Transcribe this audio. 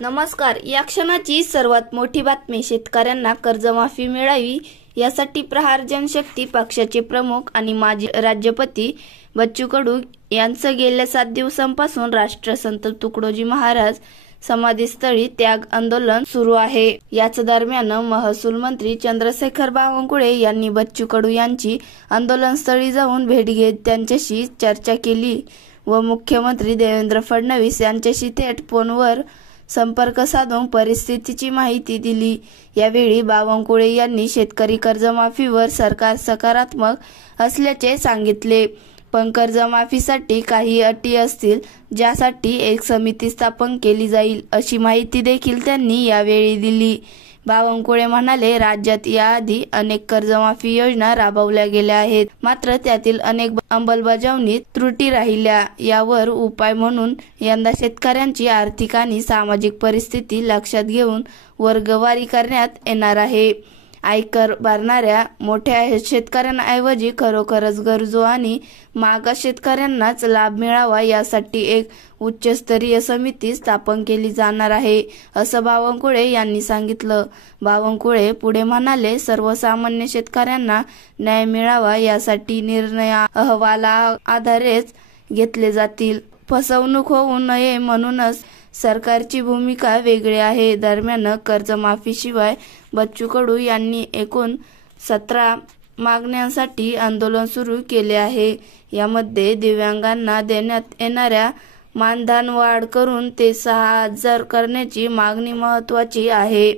नमस्कार. या क्षणाची सर्वात मोठी बातमी. शेतकऱ्यांना कर्जमाफी मिळावी यासाठी प्रहार जनशक्ती पक्षाचे प्रमुख आणि माजी राज्यपती बच्चू कडू यांचं गेल्या 7 दिवसांपासून राष्ट्रसंत तुकडोजी महाराज समाधीस्थळी त्याग आंदोलन सुरू आहे. याच दरम्यान महसूल मंत्री चंद्रशेखर बावनकुळे यांनी बच्चू कडू यांची आंदोलनस्थळी जाऊन भेट घेत त्यांच्याशी चर्चा केली व मुख्यमंत्री देवेंद्र फडणवीस यांच्याशी थेट फोनवर संपर्क साधून परिस्थितीची माहिती दिली. यावेळी बावनकुळे यांनी शेतकरी कर्जमाफीवर सरकार सकारात्मक असल्याचे सांगितले, पण कर्जमाफीसाठी काही अटी असतील ज्यासाठी एक समिती स्थापन केली जाईल अशी माहिती देखील त्यांनी यावेळी दिली. बावनकुळे म्हणाले, राज्यात याआधी अनेक कर्जमाफी योजना राबवल्या गेल्या आहेत, मात्र त्यातील अनेक अंमलबजावणीत त्रुटी राहिल्या. यावर उपाय म्हणून यंदा शेतकऱ्यांची आर्थिक आणि सामाजिक परिस्थिती लक्षात घेऊन वर्गवारी करण्यात येणार आहे. आयकर भरणाऱ्या मोठ्या शेतकऱ्यांऐवजी खरोखरच गरजू आणि मागास शेतकऱ्यांनाच लाभ मिळावा यासाठी एक उच्चस्तरीय समिती स्थापन केली जाणार आहे, असं बावनकुळे यांनी सांगितलं. बावनकुळे पुढे म्हणाले, सर्वसामान्य शेतकऱ्यांना न्याय मिळावा यासाठी निर्णय अहवालाआधारेच घेतले जातील. फसवणूक होऊ नये म्हणूनच सरकारची भूमिका वेगळी आहे. दरम्यान कर्जमाफीशिवाय बच्चू कडू यांनी एकूण 17 मागण्यांसाठी आंदोलन सुरू केले आहे. यामध्ये दिव्यांगांना देण्यात येणाऱ्या मानधन वाढ करून ते 6,000 करण्याची मागणी महत्त्वाची आहे.